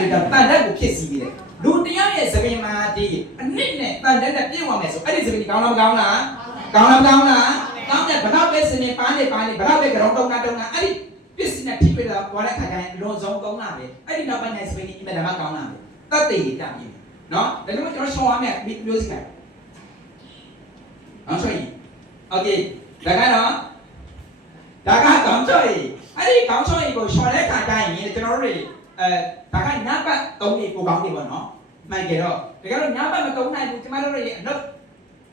ပြီးတော့တန်တက်ကိုဖြစ်စီပြီးတယ်လူတရားရဲ့သပင်မှာဒီအနစ်နဲ့တန်တက်နဲ့ပြည့်ဝမယ်ဆိုအဲ့ဒီသပင်ကောင်းလားမကောင်းလားကောင်းလားကောင်းလားကောင်းတယ်ဘလောက်ပဲစနေပန်းနေဘလောက်ပဲကြောင်တုံနာအဲ့ဒီပစ္စည်းနဲ့ထိပ်ပြီးတော့ပေါ်တဲ့ခါကျရင်လွန်ဆုံးကောင်းလာပဲအဲ့ဒီနောက်ပိုင်းကျသပင်ကြီးအင်မတန်မှကောင်းလာပဲတတ်သေးတာပြီနော်ဒါကြောင့်ကျွန်တော်ရှောင်းရမယ်မျိုးစီလိုက်အောင်ဆိုရင်โอเคဒါကတော့ဒါကကောင်းချော်ကြီးအဲ့ဒီကောင်းချော်ကြီးကိုရှော်တဲ့ခါကျရင်ကျွန်တော်တို့ဒါကညပတ်3နေပိုကောင်းနေပါတော့မှန်ကြတော့ဒါကတော့ညပတ်မတုံးနိုင်ဘူးကျမတို့ရဲ့အလုပ်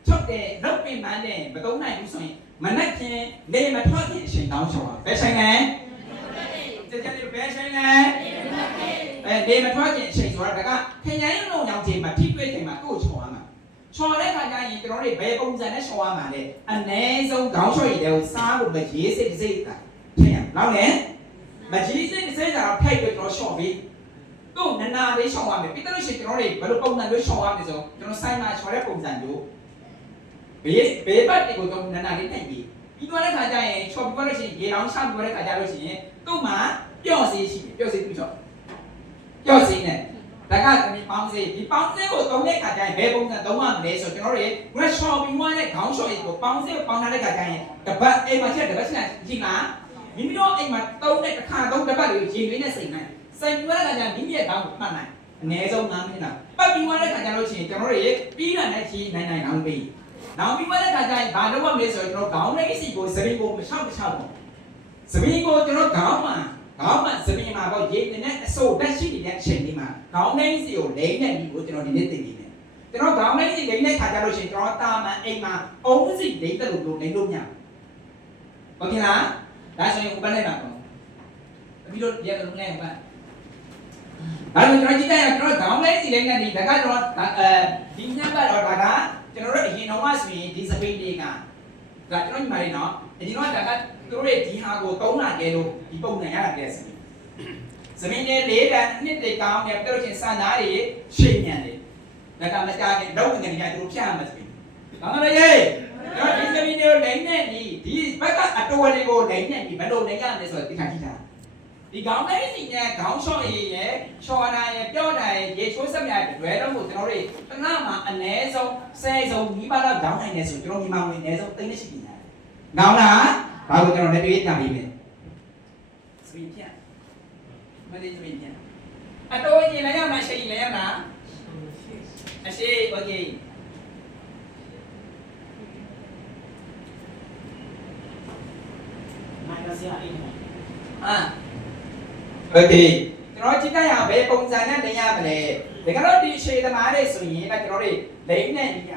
ချုပ်တယ်လုပ်ပင်ပန်းတယ်မတုံးနိုင်ဘူးဆိုရင်မနဲ့ချင်းနေမထွက်ခင်အချိန်တောင်းချော်ပါဘယ်ဆိုင်လဲကြကြလေးဘယ်ဆိုင်လဲနေမထွက်ခင်အချိန်ဆိုတာဒါကခရိုင်းလုံးရောင်ချိန်မှာထိတွေ့ချိန်မှာကိုယ်ချော်ရမှာချော်တဲ့ခါကျရင်ကျွန်တော်တို့ဘယ်ပုံစံနဲ့ချော်ရမှာလဲအနည်းဆုံးခေါင်းချော်ရည်တွေကိုစားဖို့မရေးစိတ်စိတ်တာထင်ရနောက်လဲမကြီးစိတ်စိတ်တာထိုက်ပြီးတော့ချော်ပြီးတို့နနာလေးရှောင်းရမယ်ပြီးတော့ရှင်ကျွန်တော်တို့ဘယ်လိုပုံစံမျိုးရှောင်းရမလဲဆိုကျွန်တော်ဆိုင်မှာချော်တဲ့ပုံစံမျိုးဘေးပတ်တွေကိုတော့နနာလေးထိုက်ပြီးပြီးတော့တဲ့ခါကျရင်ချော်ပြီးတော့ရှင်ရေလောင်းချပြီးတဲ့ခါကျလို့ရှိရင်သူ့မှာပျော့စေးရှိတယ်ပျော့စေးပြီးတော့ပျော့စေးနဲ့ဒါကသမီးပေါင်းစေးဒီပေါင်းစေးကိုသုံးတဲ့ခါကျရင်ဘယ်ပုံစံသုံးရမလဲဆိုကျွန်တော်တို့ကရှော်ပြီးသွားတဲ့ခေါင်းရှော်ကိုပေါင်းစေးကိုပေါင်းထားတဲ့ခါကျရင်တပတ်အိမ်မှာချက်တပတ်ချက်ကြည့်လားမိမိတို့အိမ်မှာသုံးတဲ့တစ်ခါသုံးတပတ်လေးရေလေးနဲ့စိတ်နိုင်စိတ်ပြီးတဲ့ခါကျရင်မိမိရဲ့ခေါင်းကိုမှတ်နိုင်အနည်းဆုံး9မိနစ်လောက်ပတ်ပြီးသွားတဲ့ခါကျလို့ရှိရင်ကျွန်တော်တို့ပြီးတာနဲ့ကြီးနိုင်အောင်ပြီးနောက်ပြီးသွားတဲ့ခါကျရင်ဘာလုပ်ရမလဲဆိုတော့ကျွန်တော်ခေါင်းလေးစီကိုစပင်းကိုမချောက်ပေါ့စပင်းကိုကျွန်တော်ခေါင်းမှာစပင်းမှာတော့ရေနဲ့အစိုးတက်ရှိနေတဲ့အချိန်လေးမှာခေါင်းလေးစီကိုလိမ့်နဲ့ဒီကိုကျွန်တော်ဒီနေ့သိနေတယ်ကျွန်တော်ခေါင်းလေးစီလိမ့်တဲ့ခါကျလို့ရှိရင်ကျွန်တော်တာမန်အိမ်မှာအုံးစီလိမ့်တယ်လို့လိမ့်လို့မရဘူးဟုတ်ကဲ့လားဒါဆိုရင်ဥပဒေမှာပေါ့ပြီးတော့ဒီကလုံးနဲ့ပါဒါဆိုကျွန်တော်ကြည့်တဲ့ကျွန်တော်ခေါင်းလေးစီလိမ့်နဲ့ဒီဒါကတော့ဒီညက်ကတော့ဒါကကျွန်တော်တို့အရင်တော့မှဆိုရင်ဒီစပိန်လေးကဒါကျွန်တော်ညီမလေးနော်အရင်တော့ဒါကသူတို့ရဲ့ဒီဟာကို3လကျဲလို့ဒီပုံနဲ့ရတာတဲ့စပိန်လေး4တန်းနှစ်တေကောင်းတယ်ပြောလို့ချင်းစံသားတွေရှိညံတယ်ဒါကမကြခင်လောက်ဝင်နေကြသူတို့ဖြတ်ရမှာစပိန်ဘာမှမလဲကျွန်တော်ဒီစပိန်လေးကိုလိမ့်နဲ့ဒီဘက်ကအတော်လေးကိုလိမ့်နဲ့ဒီဘယ်လိုလိမ့်ရမလဲဆိုတော့ဒီခါကြည့်တာဒီခေါင်းလေးစီနဲ့ခေါင်းချော့ရည်ရဲ့ချော်နာရဲ့ပြောတာရဲ့ရေချိုးစက်များတွေတော့ကိုကျွန်တော်တို့တနမှာအနည်းဆုံး10ဆုံးမိဘလောက်ခေါင်းနိုင်နေဆိုကျွန်တော်မိမဝင်အနည်းဆုံး3နှစ်ရှိပြီလား။ကောင်းလား။ဘာလို့ကျွန်တော်လည်းတွေးကြပြီးမယ်။စပင်းပြန်။မလေးစပင်းပြန်။အတော်ရင်လည်းရမှာရှိရင်လည်းရမှာ။အရှိโอเค။မိုင်းရစရာအိမ်โอเคကျွန်တော်ကြည့်ကြရဘယ်ပုံစံနဲ့တင်ရမလဲဒါကတော့ဒီရှေ့သမားတွေဆိုရင်ကျွန်တော်တို့လိမ့်နဲ့ညီရ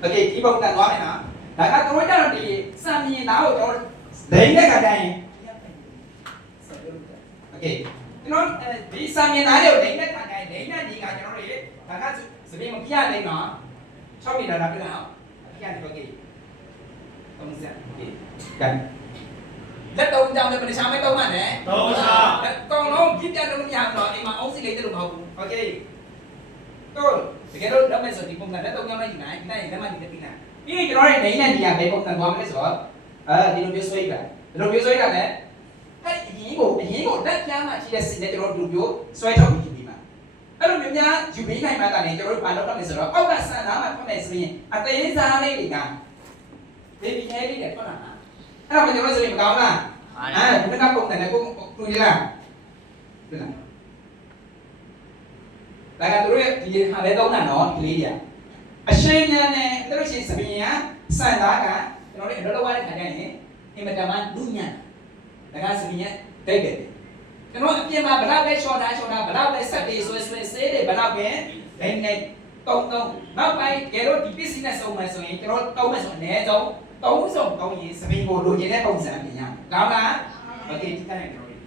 โอเคဒီပုံစံသွားမယ်နော်ဒါကတို့ကြတော့ဒီစံမြင်သားကိုကျွန်တော်လိမ့်တဲ့ခါကျရင်โอเคကျွန်တော်ဒီစံမြင်သားတွေကိုလိမ့်တဲ့ခါကျရင်လိမ့်တဲ့ညီကကျွန်တော်တို့ဒါကစပင်းမပြရလိမ့်နော်6မိနစ်လာပြလောက်ပြရတယ်โอเค3စက်โอเคกันလက်တော့ကြောင်လည်းမတခြားမဲတော့မှနဲ့တော့ချာကောင်းလုံးပြပြလို့မရဘူးတော့အိမ်မှာအုံးစီလေးတက်လို့မဟုတ်ဘူးโอเคတော့တကယ်လို့လက်မဲ့ဆိုဒီပုံစံလက်တော့ကြောင်လိုက်ယူနိုင်ဒီနိုင်လက်မနေပြီးနိုင်ပြီးကျွန်တော်ရဲ့နေနဲ့ဒီကဘယ်ပုံစံသွားမလဲဆိုတော့ဒီလိုမျိုးဆွဲတာဒီလိုမျိုးဆွဲတာလည်းအဲ့အရင်ကိုတက်ပြားမှရှိတဲ့စင်နဲ့ကျွန်တော်တို့မျိုးဆွဲထုတ်ပြီးပြီမှာအဲ့လိုမျိုးများယူပြီးနိုင်မှသာလေကျွန်တော်တို့ဘာလုပ်ရမလဲဆိုတော့အောက်ကဆန်သားမှထွက်မယ်ဆိုရင်အသေးစားလေးတွေကbaby hair လေးတွေထွက်လာတာအဲ့ဒါမှကျွန်တော်ဆိုရင်မကောင်းလားဒီကပုံတယ်ကိုတွေ့ရလားတွေ့လားဒါကတို့ရဲ့ဒီဟာလေးတော့နော်ဒီလေးတွေအရှိန်ညာနဲ့တို့ရှိစပင်းရစံသားကကျွန်တော်တို့အလုပ်လုပ်ရတဲ့ခါကျရင်အင်မတန်မှလူညံ့ဒါကစပင်းရတိတ်တယ်ကျွန်တော်အပြင်မှာဘလောက်ပဲချော်တာဘလောက်ပဲဆက်ပြီးဆွဲဆေးတယ်ဘလောက်ပဲဒိုင်းနေတုံနောက်ပိုင်းကျတော့ဒီပစ္စည်းနဲ့စုံမယ်ဆိုရင်ကျွန်တော်တုံးမယ်ဆိုအနည်းဆုံး3စုံ3ရင်စပင်းကိုလိုချင်တဲ့ပုံစံပြင်ရမယ်။ကောင်းလား။ โอเคဒီတိုင်းကျွန်တော်တို့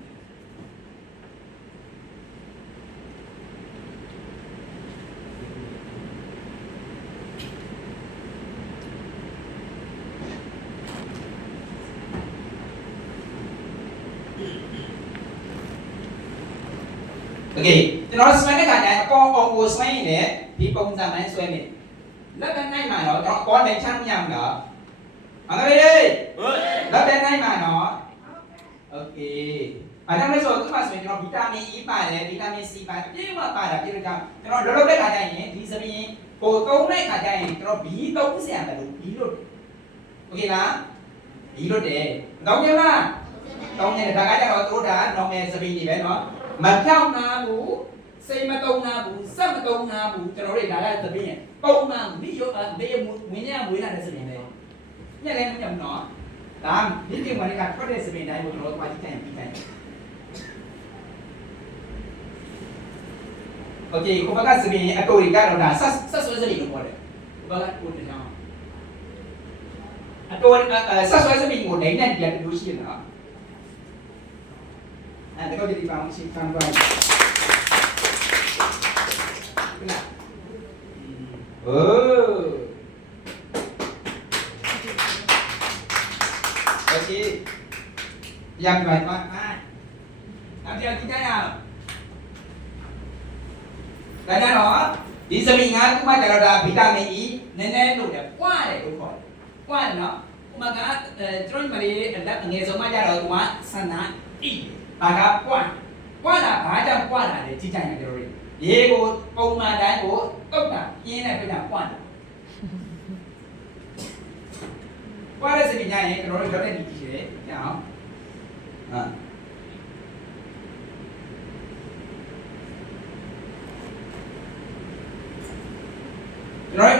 โอเคကျွန်တော်ဆွဲတဲ့ခါကျရင်အပေါ်အောင်ကိုဆွဲရင်လည်းဒီပုံစံမှန်းဆွဲမယ်လက်နဲ့နိုင်မှာတော့ကျွန်တော်အပေါ်နိုင်ချမ်းမရဘူးလားဟုတ်ကဲ့လက်နဲ့နိုင်မှာတော့โอเค เคဘာကြောင့်လဲဆိုတော့သူ့မှာဆိုရင်ကျွန်တော်ဗီတာမင် E ပါတယ်ဗီတာမင် C ပါတယ်အပြည့်အဝပါတာပြည့်လို့ကြောင့်ကျွန်တော်လောလောတဲ့ခါကျရင်ဒီစပင်းကိုသုံးတဲ့ခါကျရင်ကျွန်တော် B သုံးစရာတယ်လို့ B လို့โอเคလား B လို့တယ်တောင်းကြလားတောင်းတယ်ဒါကကြတော့တို့ဒါ normal စပင်းကြီးပဲเนาะမပြောင်းနာဘူးစိတ်မတုံနာဘူးစက်မတုံနာဘူးကျွန်တော်တို့ဒါကစပင်းရဲ့ပုံမှန်မိရောမေဝင်းရမွေးလာတဲ့စပင်းပဲညက်လည်းမညက်ဘူးเนาะဒါဒီဒီမှာကထွက်တဲ့စပင်းတိုင်းကိုကျွန်တော်တို့ပါကြည့်တိုင်းပြီးတိုင်းโอเคကိုဘကစပင်းအတူတွေကတော့ဒါဆက်ဆွဲစပင်းလို့ခေါ်တယ်ကိုဘကကိုတချောင်းအတူဆက်ဆွဲစပင်းကိုနိုင်တဲ့တရားတူရှိနေတာအဲ့ဒါကိုဒီပေါင်းရှင်းဖန်သွားโอ้โอเคยังไงมาเอาเดี๋ยวกินได้ยังဒါကြတော့ဒီစပင်းကဥမာကျတော့ဒါဗီတာမင် E နည်းနည်းလို့တယ်ပွားတယ်လို့ခေါ်တယ်ပွားတယ်နော်ဥမာကကျွန်တော်မလေးလက်ငယ်ဆုံးမှကျတော့သူကဆန္ဒ E ဘာကပွားတာဘာကြောင့်ပွားတာလဲကြည့်ကြရင်ကျွန်တော်တို့ရေကိုပုံမှန်တိုင်းကိုတုတ်တာပြင်းတဲ့ပြတာပွားတယ်ပွားတဲ့စပင်းကြရင်ကျွန်တော်တို့ရောက်တဲ့ဒီကြည့်ရတယ်ညအောင်ကျွန်တော်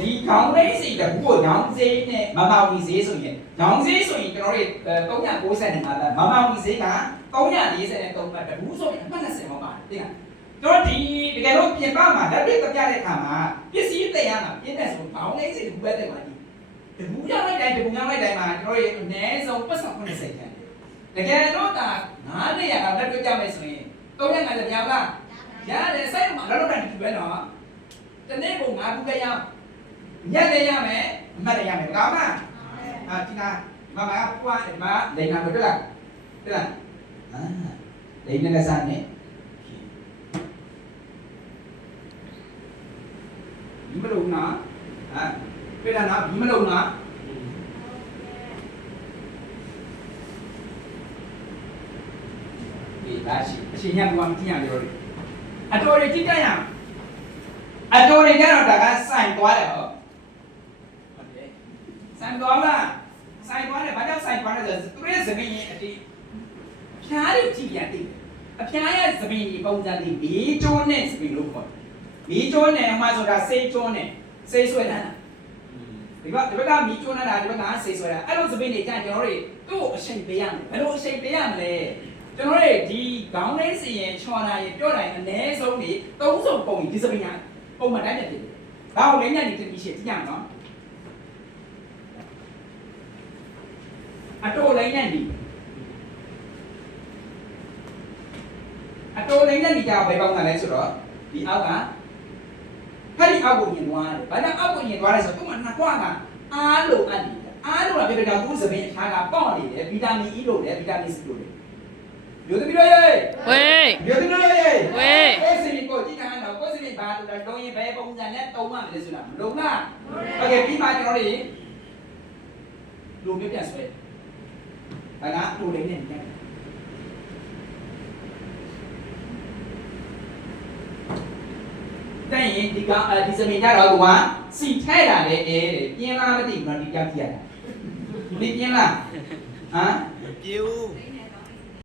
ဒီခေါင်းလေးစီတကူကိုညောင်စေးနဲ့မမောင်ကြီးစေးဆိုရင်ညောင်စေးဆိုရင်ကျွန်တော်တို့390မှာမမောင်ကြီးစေးက343ပတ်တကူဆိုရင်အမှတ်20မှာပါတယ်သိလားကျွန်တော်ဒီတကယ်လို့ပြင်ပမှာလက်တွေ့ပြတဲ့အခါမှာပစ္စည်းတင်ရမှာပြည့်တဲ့ဆိုခေါင်းလေးစီတကူပဲတင်ပါကြည့်တကူရောက်လိုက်တိုင်းမှာကျွန်တော်ရဲ့အနည်းဆုံးပတ်စံ90ကျန်တယ်တကယ်တော့ဒါ900ကလက်တွေ့ကြမယ်ဆိုရင်390များလားရတယ်စိုက်မှာလောလောတိုင်းဒီပဲနော်တနေ့ကို9ခုပဲရအောင်ရက်လည်းရမယ်အမှတ်လည်းရမယ်ကောင်းလားဒီနာမမကပွားတယ်မလိန်နာမတွေ့လားလိန်နဲ့စားနေဒီမလုံးနာတွေ့လားနော်ဒီမလုံးနာဒီဒါရှိအရှင်ညကကြည့်ရကြတော့အတော်ရကြည့်ကြရအောင်အတူတွေကြတော့ဒါကစိုင်သွားတယ်ဟောဟုတ်တယ်စိုင်သွားလားစိုင်သွားတယ်ဘာကြောင့်စိုင်သွားလဲဆိုတော့သူရဲ့သပင်းရဲ့အတိဖြားလေးကြည့်ပြန်သိအဖြားရဲ့သပင်းဒီပုံစံလေးဘီကျိုးနဲ့သပင်းလို့ခေါ်တယ်ဘီကျိုးနဲ့မှဆိုတာစိတ်ကျိုးနဲ့စိတ်ဆွဲတာဒီဘက်ကမီကျိုးနေတာဒီဘက်ကစိတ်ဆွဲတာအဲ့လိုသပင်းတွေကြာကျွန်တော်တို့သူ့ကိုအချိန်ပေးရမယ်ဘယ်လိုအချိန်ပေးရမလဲကျွန်တော်တို့ဒီခေါင်းလေးစီရင်ချော်တာရင်ပြောတာရင်အနည်းဆုံးနေ3စုံပုံဒီသပင်းရပုံမှန်တိုင်းဖြစ်တယ်။ဒါကိုလည်းညနေတင်ပြီးရှင်းကြည့်ရအောင်နော်။အတိုးလည်းညနေကြောင်ပဲပေါင်းတာလဲဆိုတော့ဒီအောက်ကဖက်ဒီအောက်ကိုညင်သွားတယ်။ဘာကြောင့်အောက်ကိုညင်သွားလဲဆိုတော့သူ့မှာနှစ်ကွာကအားလို့အပ်တယ်။အားလို့ကပြတဲ့ကြောင့်သူ့စပင်းအထားကပေါက်နေတယ်ဗီတာမင် E လို့လည်းဗီတာမင် C လို့လည်းမျိုးသမီးတို့ရေဝေးမျိုးသမီးတို့ရေဝေးကိုစီကိုကြည့်ထားတော့ကိုစီဘာလို့လဲတော့ရင်ဘယ်ပုံစံနဲ့တုံးမှမလဲဆိုတာမလုံးလားโอเคပြီးမှကျွန်တော်တို့လူမျိုးပြန်ဆွဲဒါကလူလေးနဲ့ပြန်တဲ့ရင်ဒီကဒီစမင်ကြတော့သူကစီထဲတာလေပြင်းလားမသိဘူးနော်ဒီကြောက်ကြည့်ရတာဒီပြင်းလားဟမ်မပြေဘူး